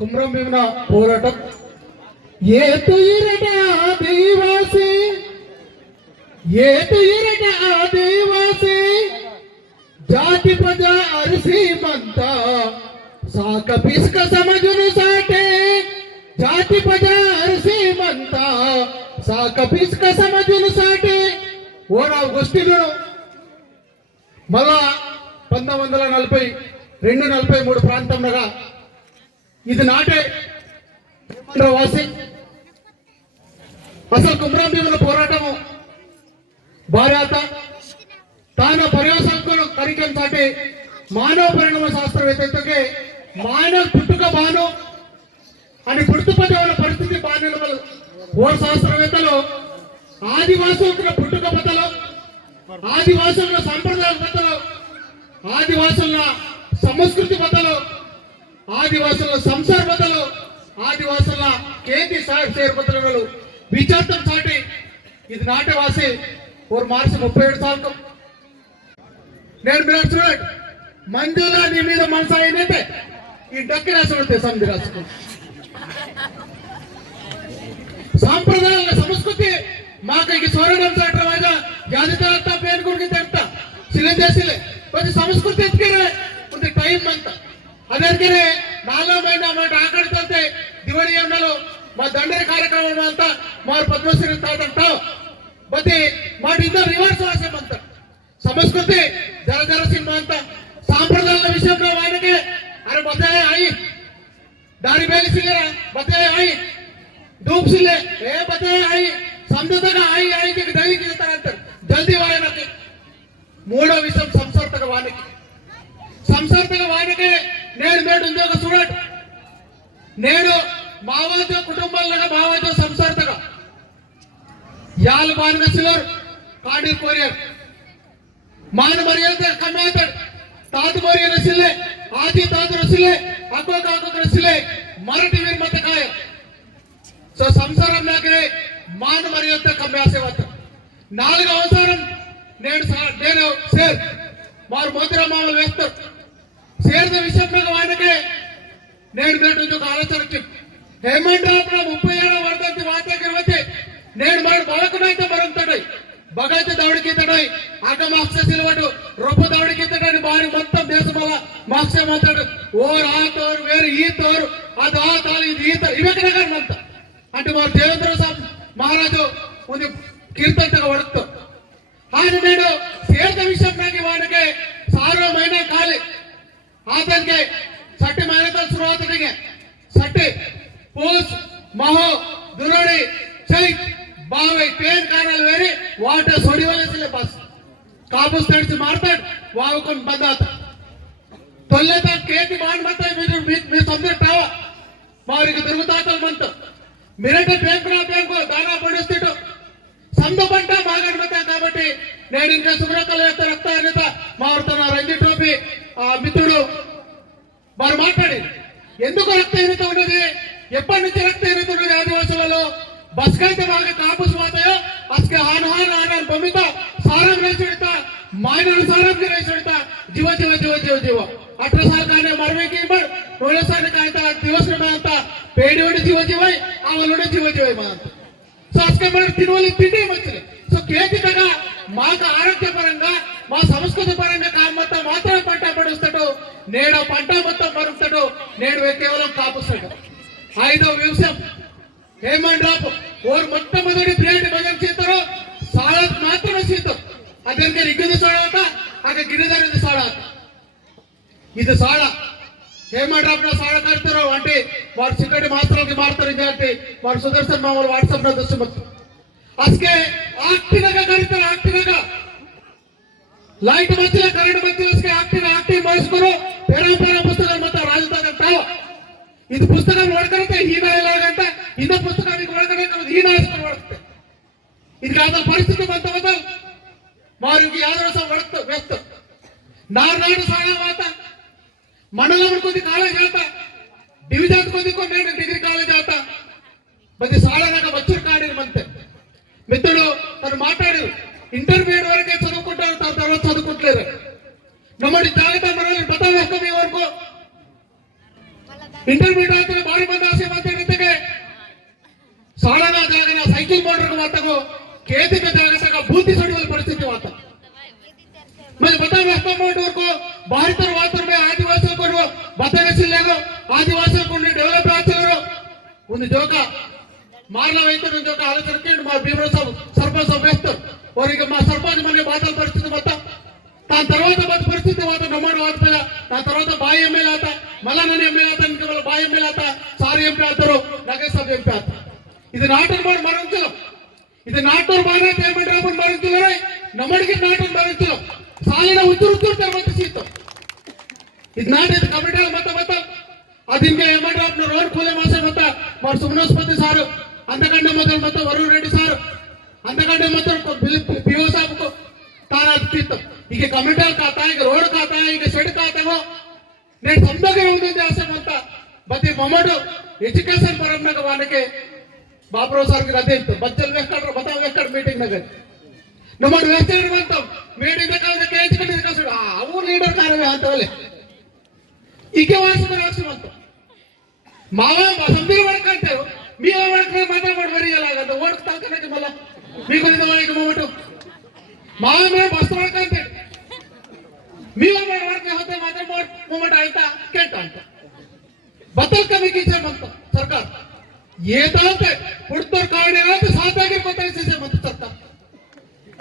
కుమ్రం భీమన పోరాటం? ఏ తుయిరట ఆదివాసి? ఏ తుయిరట ఆదివాసి? జాతి ప్రజా అరిసీమంత సాక పిస్క సమజును సాటే. జాతి ప్రజా అరిసీమంత సాక పిస్క సమజును సాటే. ఓ నా గొస్తిలో మళ్ళా పంతొమ్మిది వందల నలభై రెండు నలభై మూడు ప్రాంతంలో ఇది నాటే వాసి? అసలు కుమ్రం భీముల పోరాటము భారత తాన పర్యవసాలను కరికం సాటి మానవ పరిణామ శాస్త్రవేత్తకి మానవ పుట్టుక బాను అని గుర్తుపట్టే పరిస్థితి బాధ్యతలు ఓ శాస్త్రవేత్తలు ఆదివాసుల పుట్టుక పద్ధలు ఆదివాసుల సంప్రదాయ పద్ధలు ఆదివాసుల ఆదివాసుల సంసార బదులు ఆదివాసుల కేంద్ర సాహెబ్ செயற்படுத்துறவர்கள் விசாத்தம் சாட்டி இது நாட்டவாசி ఓ మార్చి ముప్పై ఏడు సార్లు నేను మీరు చూడండి నీ మీద మనసు అయిందంటే ఈ డక్కి రాసుకుంటే సంధి రాసుకో. సాంప్రదాయాల సంస్కృతి మాకు ఇక సోరణం సాటరాజ జాతీయ పేరు గురించి చెప్తా సిలే చేసిలే కొంచెం సంస్కృతి ఎత్తుకే కొంచెం టైం అంతా. అందరికీ నాలో పైన మన ఆకడితోతే దివడి ఎండలు మా దండరి కార్యక్రమం అంతా మా పద్మశ్రీ ತಾತಂತ మరి ಮಾಡಿದ್ದ ఇద్దరు రివర్స్ ಅಂತ అంత సంస్కృతి ಜರ సినిమా అంత. సాంప్రదాయాల విషయంలో ఆయనకి అరే బతాయే అయి దారి బేలి సిల్లరా? బతాయే అయి ధూప్ సిల్లే. ఏ బతాయే అయి సంతతగా ఆయి ఆయికి దైకి అంటారు జల్దీ వాయనకి మూడో విషయం సంసర్తక వానికి సంసర్తక వానికి నేను మేడు ఉద్యోగ చూడట్ నేను మావాజో కుటుంబాలుగా మావాజో సంసర్తక యాలు బానుగ సిలర్ కాడి కొరియర్ ಮಾನ ಮರ್ಯಾದೆ ಕಮ್ಮಿ ಆತಾಡ್ ತಾತ ಮರ್ಯಾದೆ ಸಿಲ್ಲೆ ಆದಿ ತಾತರ ಸಿಲ್ಲೆ ಅಕ್ಕೋಕ ಅಕ್ಕೋಕರ ಸಿಲ್ಲೆ ಮರಾಠಿ ವೀರ್ ಮತ್ತೆ ಕಾಯ సో సంసారం నాకనే మాన మర్యాద కమ్మి ఆసేవత నాలుగు అవసరం నేను సా- నేను సేర్ వారు మోతిరా మామలు వేస్తారు సేర్ద విషయంలో వాడికే నేను ఒక ఆలోచన హేమంత్ రావు ముప్పై ఏడవ వరదంతి వాతావరణం వచ్చి నేను మన బలకమైతే మరంతడై బగైతే దౌడికితడై తడై మాస్టర్ సిలవడు రొప్ప దౌడికితడని బారి మొత్తం దేశం వల్ల మాస్టర్ మాట్లాడు ఓర్ ఆ తోరు వేరు ఈ తోరు అది ఆ తాలు ఇది ఈ తోరు ఇవే అంత. అంటే మా దేవేంద్ర స్వామి మహారాజు ఉంది కీర్తనగా వడుతూ ఆయన నేను ಆತನಿಗೆ ಸಟ್ಟಿ ಮಾನದ ಶುರುವಾತನಿಗೆ ಸಟ್ಟಿ ಪೂಸ್ ಮಹೋ ದುರೋಡಿ ಚೈತ್ ಬಾವೈ ಪೇನ್ ಕಾರಲ್ಲಿ వేరి వాటర్ సొడివలసిలే బస్ ಕಾಬೂಸ್ ನಡೆಸಿ ಮಾಡ್ತಾಡ್ ವಾವಕೊಂಡು ಬಂದಾತ ತೊಲ್ಲೆತ ಕೇತಿ ಮಾಡ್ ಮತ್ತೆ మీరు మీ- మీ సందట్టావ వారికి తిరుగుతాతలు మంత మిరట బ్యాంకు బ్యాంకు దానా పొడిస్తాడు సంద పంట బాగా అడుగుతాం కాబట్టి నేను ఇంకా సుబ్రతల యొక్క రక్త అనిత మారుతో నా రంజిత్ మిత్రుడు వారు మాట్లాడేది ఎందుకు రక్తహీనత ఉన్నది? ఎప్పటి నుంచి రక్తహీనత ఉన్నది ఆదివాసులలో? బస్కైతే బాగా కాపుస్ పోతాయో అస్కే ఆనహాన్ ఆనాన్ పంపిత సారం రేసుడిత మాయనను సారం రేసుడిత జీవ జీవ జీవ జీవ జీవ. అట్ల కానీ మరవేకి బర్ రోలసాన కాయత దివసన మాంత పేడియోడి జీవ జీవై ఆవలోడి జీవ జీవై మాంత సో అసలు మరి తిరువలు తిండి మంచిది సో కేతికగా మాకు ఆరోగ్యపరంగా మా సంస్కృతి పరంగా కాపు మొత్తం మాత్రమే పంట పడుస్తాడు. నేడు పంట మొత్తం పరుస్తాడు నేడు కేవలం కాపుస్తాడు. ఐదో వ్యవసాయం ఏమంటాపు ఓరు మొట్టమొదటి బ్రేడ్ భజన చేస్తారు. సాడాత మాత్రమే చేస్తారు. అదే ఇగ్గింది సాడాత అక్కడ గిరిధరింది సాడాత ఇది సాడా ఏమంటారు సాడ కడతారు అంటే వారు చిక్కటి మాత్రం మారుతారు. జాగ్రత్త వారు సుదర్శన్ మామూలు వాట్సాప్లో దృష్టి ಅಷ್ಟೇ ಆಗ್ತಿದಾಗ ಕರೀತಾರೆ ಆಗ್ತಿದಾಗ ಲೈಟ್ ಮಚ್ಚಿಲ್ಲ ಕರೆಂಟ್ ಮಚ್ಚಿಲ್ಲ ಅಷ್ಟೇ ಆಗ್ತಿನ ಆಗ್ತಿ ಮಹೇಶ್ವರು ಬೇರೆ ಬೇರೆ ಪುಸ್ತಕ ಮತ್ತೆ ರಾಜದಾಗಂತ ಇದು ಪುಸ್ತಕ ನೋಡ್ಕೊಂಡೆ ಹೀನ ಇಲ್ಲ ಆಗಂತ. ಪುಸ್ತಕ ನೀವು ಒಳಗಡೆ ನಮ್ಗೆ ಹೀನ ಹೆಸರು ಮಾಡುತ್ತೆ ಇದಕ್ಕಾದ ಪರಿಸ್ಥಿತಿ ಬಂತ ಬಂದ ಮಾರಿಗೆ ಯಾವ್ದು ಸಹ ಒಳಗ್ತ ವ್ಯಸ್ತ. ನಾರ್ನಾಡು ಸಾಣ ಮಾತ. ಮಂಡಲ ಹುಡ್ಕೋದಿ ಕಾಲೇಜ್ ಹೇಳ್ತಾ. ಡಿವಿಜನ್ ಕೊನೆ ಡಿಗ್ರಿ ಕಾಲೇಜ್ ಹೇಳ್ತಾ. ಮತ್ತೆ ಸಾಲ వారితో మాత్రమే ఆదివాసులు కొన్ని లేదు ఆదివాసులు కొన్ని డెవలప్ ఆచరణ ఉంది జోక. మారణ రైతుల నుంచి ఒక ఆలోచనకి మా భీమర సర్పంచ్ వేస్తారు. వారికి మా సర్పంచ్ మళ్ళీ మాటల పరిస్థితి మొత్తం. దాని తర్వాత మొత్తం పరిస్థితి మొత్తం నమ్మడం ఆడిపోయా దాని తర్వాత బాయి ఎమ్మెల్యే ఆత మళ్ళా నన్ను ఎమ్మెల్యే ఆత ఇంకా వాళ్ళ బాయి ఎమ్మెల్యే ఆత సారీ ఎంపీ ఆతారు నగర సభ ఎంపీ ఆత. ఇది నాటర్ బాడు మరణించలం ఇది నాటర్ బాగా తేమంటే మరణించలే నమ్మడికి నాటూరు మరణించలం సాలిన ఉత్తు ఉత్తు తర్వాత సీతం. ಇದು ನಾಡಿದ್ದು ಕಮಿಟಿ ಮತ ಮತ ಅದಕ್ಕೆ ಏಮಾಡ್ರ ರೋಡ್ ಕೂಲೆ ಮಾಸೆ ಮತ ಮಾಡು ಸುಮನಸ್ಪತಿ ಸಾರು అంతకంటే మొదలు మొత్తం వరుణ్ రెడ్డి సార్ అంతకంటే మొత్తం పిఓ సాబ్ తారా తీర్థం. ఇక కమిటీ ఖాతా ఇక రోడ్ ఖాతా ఇక షెడ్ ఖాతావో నేను సొంతగా ఉంటుంది ఆశం అంతా. ప్రతి మొమ్మడు ఎడ్యుకేషన్ పరంగా వాళ్ళకి బాబురావు సార్కి అదే బచ్చలు వెక్కడ బతా వెక్కడ మీటింగ్ దగ్గర. నువ్వు వేస్తే అంతం మీటింగ్ దగ్గర కేసుకుంటే అవు లీడర్ కారమే అంతవలే ಈಕೆ ವಾಸಿನ ರಾಷ್ಟ್ರ ಬಂತು ಮಾವ ಸಂಬೀರ್ ಮಾಡ್ಕೊಂತೇವೆ ಮೀ ಮಾಡ್ಕೊಂಡು ಮಾತಾಡ್ಬಾರ್ದು ಬರೀ ಎಲ್ಲ ಆಗತ್ತೆ ಓಟ್ ತಾಕನಕ್ಕೆ ಮಲ್ಲ ಮೀ ಬಂದ ಮಾಯಕ್ಕೆ ಹೋಗ್ಬಿಟ್ಟು ಮಾವ ಮಾಡ ಬಸ್ ಮಾಡ್ಕೊಂತೇವೆ ಮೀವ ಮಾಡಿ ಮಾಡ್ಕೊಂಡು ಹೋಗ್ತಾ ಮಾತಾಡ ಮೂಮೆಂಟ್ ಆಯ್ತಾ ಕೆಟ್ಟ ಅಂತ ಬತ್ತಲ್ ಕಮ್ಮಿ ಕೀಚೆ ಬಂತು ಸರ್ಕಾರ ಏತಂತೆ ಹುಡ್ತೋರ್ ಕಾರಣ ಸಾತಾಗಿರ್ಕೋತಾರೆ ಸೀಸೆ ಬಂತು ಸರ್ಕಾರ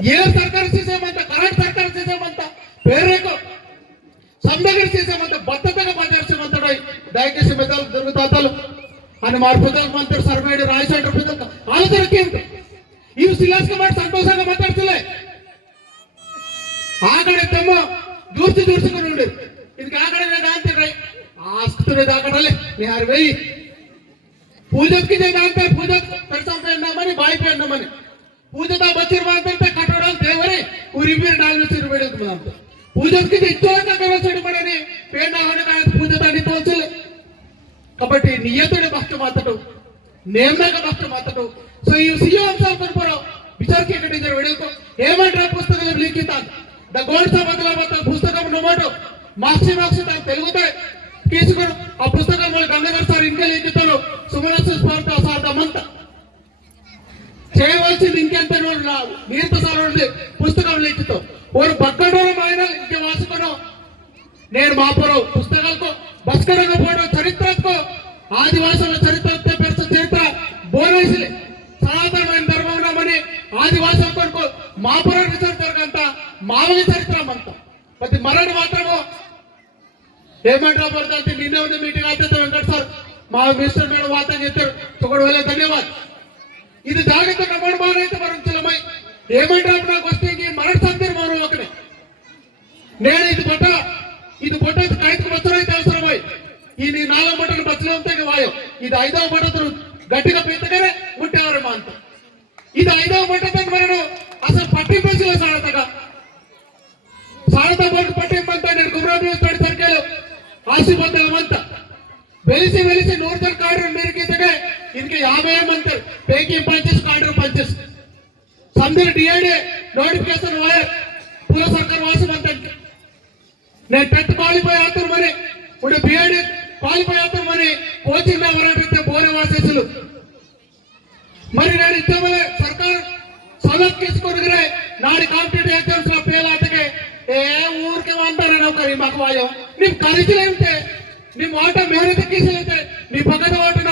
ಏನ್ ಸರ್ಕಾರ ಸೀಸೆ ಬಂತ ಕರೆಂಟ್ ಸರ್ಕಾರ ಸೀಸೆ ಬಂತ ಬೇರೆ ಸಂಬಗಿರ್ ಸೀಸೆ ಬಂತ ಭತ್ತದ ಮಾಡ್ಬೋದಾಗ ಮಾತಾಡ್ ಸರ್ವೆ ರಾಜಶೇಖರ್ ಬಿದ್ದಂತ ಆಲೋಚನೆ ಉಂಟು ಇವು ಸಿಲಾಸ್ಗೆ ಮಾಡಿ ಸಂತೋಷಾಗ ಮಾತಾಡ್ತಿಲ್ಲ ಆ ಕಡೆ ತಮ್ಮ ದೂರ್ಸಿ ದೂರ್ಸಿ ನೋಡಿ ಇದಕ್ಕೆ ಆ ಕಡೆ ಅಂತಾರೆ ಆಸ್ಪತ್ರೆ ಆ ಕಡಲೆ ಯಾರು ಬೈ ಪೂಜಕ್ಕಿದೆ ಅಂತಾರೆ ಪೂಜಕ್ ಕಳ್ಸಂತ ಮನೆ ಬಾಯಿ ಪೇಡ ಮನೆ ಪೂಜದ ಬಚ್ಚಿರುವ ಅಂತ ಕಟ್ಟಡ ದೇವರೇ ಉರಿಬೀರ್ ನಾಲ್ಕು ರೂಪಾಯಿ ಪೂಜಕ್ಕಿದೆ ಇತ್ತು ఇంకెంత నీంత సార్లు పుస్తకం లిఖితో ఒక బక్కడోరం ఆయన ఇంకే వాసుకును. నేను మాపురం పుస్తకాలకు బస్కరంగా పోవడం చరిత్రకు ఆదివాసుల చరిత్ర పెరుస చరిత్ర. బోరేసి సనాతనమైన ధర్మం ఉన్నామని ఆదివాసుల కొరకు మాపురానికి చరిత్ర అంత మామూలు చరిత్ర అంత ప్రతి మరణి మాత్రము. ఏమంటారు పడుతుంది నిన్నే ఉంది మీటింగ్ అయితే వెంకట సార్ మా మినిస్టర్ మేడం వార్త చెప్తారు ఒకటి వేల ధన్యవాదాలు. ఇది జాగ్రత్త మనం భరించలమై ఏమంటారు నాకు వస్తే మరణ మనం ఒకనే నేను ఇది బట్ట ఇది బొట్ట ఐదు వచ్చరైతే అవసరమై ఈ నీ నాలుగు బట్టలు బస్సులో అంతే వాయో. ఇది ఐదవ బట్టలు గట్టిగా పెంచగానే ఉంటేవారు మా అంత. ఇది ఐదవ బట్టతో మరణ అసలు పట్టింపేసిన సాడతగా సాడత బట్టు పట్టింపంత నేను కుమరాబీ స్టడీ సర్కేలు ఆశీర్వాదాలంతా వెలిసి వెలిసి నూరు జన కార్డు మెరుగైతే ಇದಕ್ಕೆ ಯಾವ ಮಂತ್ ಪೇಕಿಂಗ್ ಪಂಚಸ್ ಕಾಂಡ್ರ ಪಂಚಸ್ ಸಂದಿರ ಡಿಎಡಿ ನೋಟಿಫಿಕೇಶನ್ ವಾಯರ್ ಪೂರ ಸರ್ಕಾರ ವಾಸ ಬಂತಂತೆ నేను టెట్ క్వాలిఫై అవుతారు మరి ఇప్పుడు బిఎడ్ క్వాలిఫై అవుతారు మరి కోచింగ్ ఎవరైతే బోరే వాసేసులు మరి నేను ఇద్దరు సర్కార్ సవలత్ తీసుకొని నాడు కాంపిటేటివ్ ఎగ్జామ్స్ లో ఫెయిల్ అవుతాకే ఏ ఊరికి అంటారని ఒకరి మాకు వాయో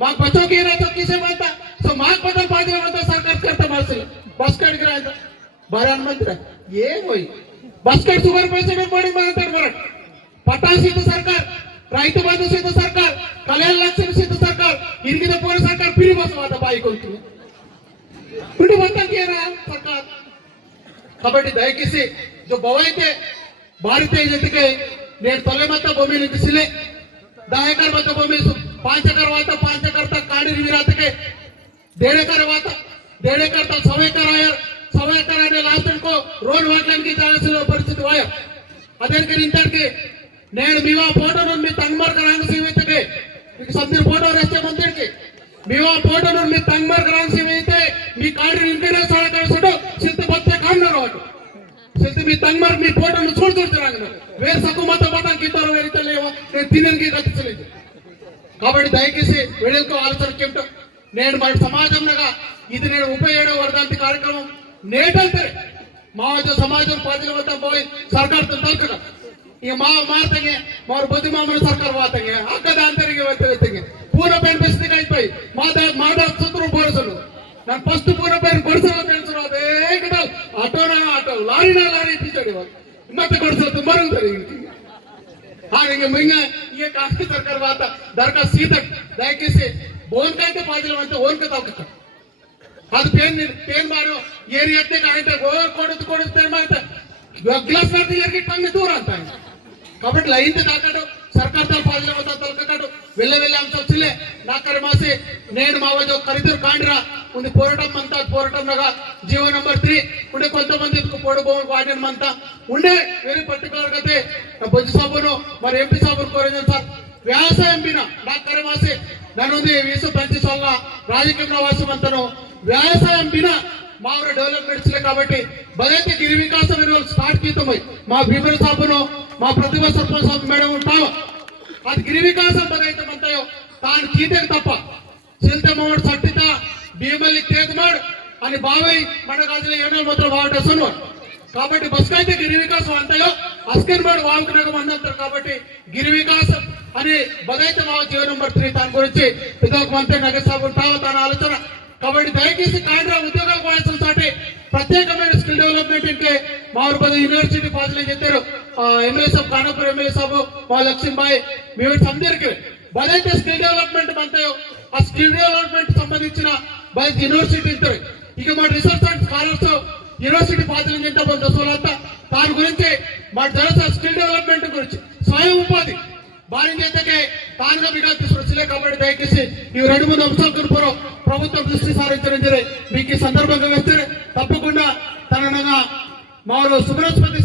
మాకు बच्चों की रहे तो किसे मानता सो मांग बदल पादरी बनता सरकार करता मासे बस कट गिरा మంత్ర. ఏ मंत्र బస్ वही बस कट सुपर पैसे में మర. పటా मरक సర్కార్ सरकार రైతు బంధు సీత సర్కార్ కళ్యాణ లక్ష్మి సీత సర్కార్ ఇరిగిన పోర సర్కార్ పిరి బస్సు వాత బాయికొలుతు పిడి మొత్తానికి సర్కార్? కాబట్టి దయచేసి జో బవైతే భారతీయ జతికి నేను తొలమత్త భూమి నుంచి సిలే. దాయకర్ భూమి పాంಚ తర్వాత పాంచకర్త కాడిరి వీరాతకే దేనేకర్ వాత దేనేకర్త సవేకర్ ఆయర్. సవేకర్ అనే లాస్ట్కు రోడ్ వాడడానికి చాల్సిన పరిస్థితి వాయర్. అదేనికి ఇంతటికి? నేను మీవా ఫోటో నుండి తంగమర్గ రాంగ్ సీమైతే మీకు సందీర్ ఫోటో వేస్తే ముందరికి మీవా ఫోటో నుండి తంగమర్గ రాంగ్ సీమైతే మీ కాడిరి ఇంకనే సాడకాల్సడు సిద్ధ బచ్చే కాన్నారు వాడు సిద్ధ మీ తంగమర్గ మీ ఫోటోను చూడుతుంటారు వేరు సక్కుమతో పటాకి ఇద్దరు వేరే లేవో? నేను తినడానికి రచించలేదు కాబట్టి దయచేసి వీళ్ళతో ఆలోచన చెప్తాం నేను మన సమాజంలో ఇది నేను ముప్పై ఏడవ వర్ధాంతి కార్యక్రమం నేటంతే ಮಾವಜ ಸಮಾಜ ಪಾದಿಲ ವತ್ತ ಹೋಗಿ ಸರ್ಕಾರ ತಲುಪಕ ಈಗ ಮಾವ ಮಾಡ್ತಂಗೆ ಅವ್ರ ಬುದ್ಧಿ ಮಾಮೂಲು ಸರ್ಕಾರ ಮಾಡ್ತಂಗೆ ಹಕ್ಕದ ಅಂತರಿಗೆ ವ್ಯಕ್ತಂಗೆ ಪೂರ್ಣ ಪೇನ್ ಬೆಸ್ತಿಗೆ ಆಯ್ತು ಮಾತಾಡ ಮಾತಾಡ ಸುತ್ತರು ಬೋಡಿಸಲು ನಾನು ಫಸ್ಟ್ ಪೂರ್ಣ ಪೇನ್ ಕೊಡಿಸಲು ಬೆಳೆಸಲು ಅದೇ ಕಡಲ್ ಆಟೋನ ಆಟೋ ಲಾರಿನ ಲಾರಿ ಇತ್ತೀಚೆಗೆ ಮತ್ತೆ ಕೊಡಿಸಲು ತುಂಬಾ ಇರ್ತಾರೆ ಹಾಗೆ ಮಿಂಗ ಈ ಕಾಂಗ್ರೆಸ್ ಸರ್ಕಾರ వాత దరఖాస్తు సీత దయచేసి ఓన్కైతే పాజలం అంటే ఓన్క తవ్వుక ಅದು ಪೇನ್ ಪೇನ್ ಮಾರು ಏರಿ ಎತ್ತೆ ಕಾಯ್ತ ಓವರ್ ಕೊಡುದು ಕೊಡುದು ಪೇನ್ ಮಾಡ್ತ ಗ್ಲಾಸ್ ಮಾಡ್ತಿ ಎರ್ಗಿ ಟಂಗ್ ದೂರ ಅಂತ కాబట్టి లైన్ దాకాడు సర్కార్ తో పాజల వద్ద తలకకాడు వెళ్ళ వెళ్ళి అంత వచ్చిలే నా కర్మాసి నేను మా వద్ద ఖరీదు కాండిరా ఉండి పోరాటం అంతా పోరాటంగా జీవో నెంబర్ త్రీ ఉండే కొంతమంది పోడుబోమని వాడిన అంతా ఉండే వేరే పర్టికులర్ అయితే బొజ్జు సాబును మరి ఎంపీ సాబును కోరేదాం సార్? వ్యాస పిన నాకు కరమాసి నన్ను వీసు పంచసాల రాజకీయ ప్రవాసం అంతను. వ్యాస పిన మా ఊరు డెవలప్మెంట్స్ కాబట్టి బదైతే గిరి వికాసం స్టార్ట్ కీతమై మా భీమల సాబును మా ప్రతిభ సర్పంచ్ సాబు మేడం ఉంటావా అది గిరి వికాసం బదైతే అంతాయో తాను చీతే తప్ప. చెల్తే మమ్మల్ని సట్టిత. ಭೀಮಲ್ಲಿ ತೇಗ್ ಮಾಡ್ అని బావై మన గాజుల ఏనాలు మాత్రం బాగుంటాను కాబట్టి బస్కు అయితే గిరి వికాసం అంతయో అస్కన్ బాడు వాముకున్నాక మంది అంటారు కాబట్టి గిరి వికాసం అని బదైతే మా జీవో నెంబర్ త్రీ దాని గురించి ఇదొక మంత్రి నగర్ సాబు ఉంటావో తన ఆలోచన కాబట్టి దయచేసి కాండ్రా ఉద్యోగాలు పోయాల్సిన తోటి ప్రత్యేకమైన స్కిల్ డెవలప్మెంట్ ఇంకే మా ఊరు పది యూనివర్సిటీ పాజలు చెప్పారు ఎమ్మెల్యే సాబ్ ఖానాపూర్ ఎమ్మెల్యే సాబు మా లక్ష్మీ బాయ్ మేము అందరికి బదైతే స్కిల్ డెవలప్మెంట్ అంతాయో ఆ స్కిల్ డెవలప్మెంట్ సంబంధించిన బై యూనివర్సిటీ ఇస్తారు ఇక మా రీసెర్చ్ అండ్ స్కాలర్స్ యూనివర్సిటీ పాత్రలు తింటా దశలంతా దాని గురించి మా జనస స్కిల్ డెవలప్మెంట్ గురించి స్వయం ఉపాధి. భారీ చేతకే తానుగా వికాస్ తీసుకొచ్చలే కాబట్టి దయచేసి ఈ రెండు మూడు అంశాల కొనుకోరు ప్రభుత్వం దృష్టి సారించడం జరిగే మీకు ఈ సందర్భంగా వేస్తే తప్పకుండా తననగా మా సుబ్రహ్మణ్య